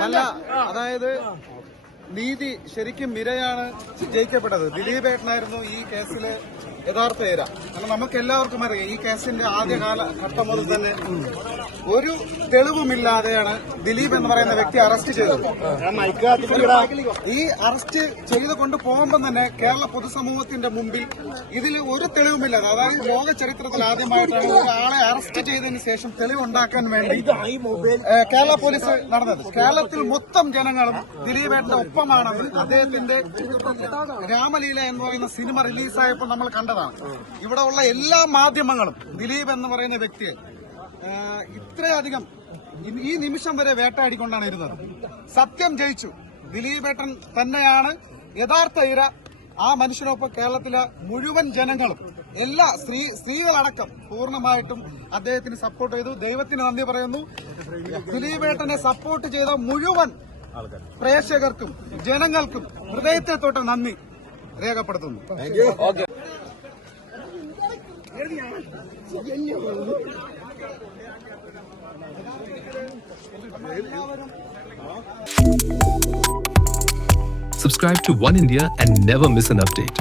അല്ല അതായത് നീതി ശരിക്കും മിരയാണ് ജയിക്കപ്പെട്ടത്. ദിലീപ് ഏട്ടനായിരുന്നു ഈ കേസിൽ യഥാർത്ഥ ഇര കാരണം നമുക്ക് എല്ലാവർക്കും അറിയാം ഈ കേസിന്റെ ആദ്യകാല ഘട്ടം മുതൽ തന്നെ ഒരു തെളിവുമില്ലാതെയാണ് ദിലീപ് എന്ന് പറയുന്ന വ്യക്തി അറസ്റ്റ് ചെയ്തത്. ഈ അറസ്റ്റ് ചെയ്ത് കൊണ്ട് പോകുമ്പോൾ തന്നെ കേരള പൊതുസമൂഹത്തിന്റെ മുമ്പിൽ ഇതിൽ ഒരു തെളിവുമില്ലാതെ അതായത് ലോക ചരിത്രത്തിൽ ആദ്യമായിട്ടാണ് ഒരാളെ അറസ്റ്റ് ചെയ്തതിന് ശേഷം തെളിവുണ്ടാക്കാൻ വേണ്ടി കേരള പോലീസ് നടന്നത്. കേരളത്തിൽ മൊത്തം ജനങ്ങളും ദിലീപേട്ടന്റെ ഒപ്പമാണെന്ന് അദ്ദേഹത്തിന്റെ രാമലീല എന്ന് പറയുന്ന സിനിമ റിലീസായപ്പോൾ നമ്മൾ കണ്ടതാണ്. ഇവിടെ ഉള്ള എല്ലാ മാധ്യമങ്ങളും ദിലീപ് എന്ന് പറയുന്ന വ്യക്തിയെ ഇത്രയധികം ഈ നിമിഷം വരെ വേട്ടയാടിക്കൊണ്ടാണ് ഇരുന്നത്. സത്യം ജയിച്ചു. ദിലീപേട്ടൻ തന്നെയാണ് യഥാർത്ഥ ഇര. ആ മനുഷ്യനൊപ്പം കേരളത്തിലെ മുഴുവൻ ജനങ്ങളും എല്ലാ സ്ത്രീ സ്ത്രീകളടക്കം പൂർണമായിട്ടും അദ്ദേഹത്തിന് സപ്പോർട്ട് ചെയ്തു. ദൈവത്തിന് നന്ദി പറയുന്നു. ദിലീപേട്ടനെ സപ്പോർട്ട് ചെയ്ത മുഴുവൻ പ്രേക്ഷകർക്കും ജനങ്ങൾക്കും ഹൃദയത്തെ തൊട്ട് നന്ദി രേഖപ്പെടുത്തുന്നു Subscribe to One India and never miss an update.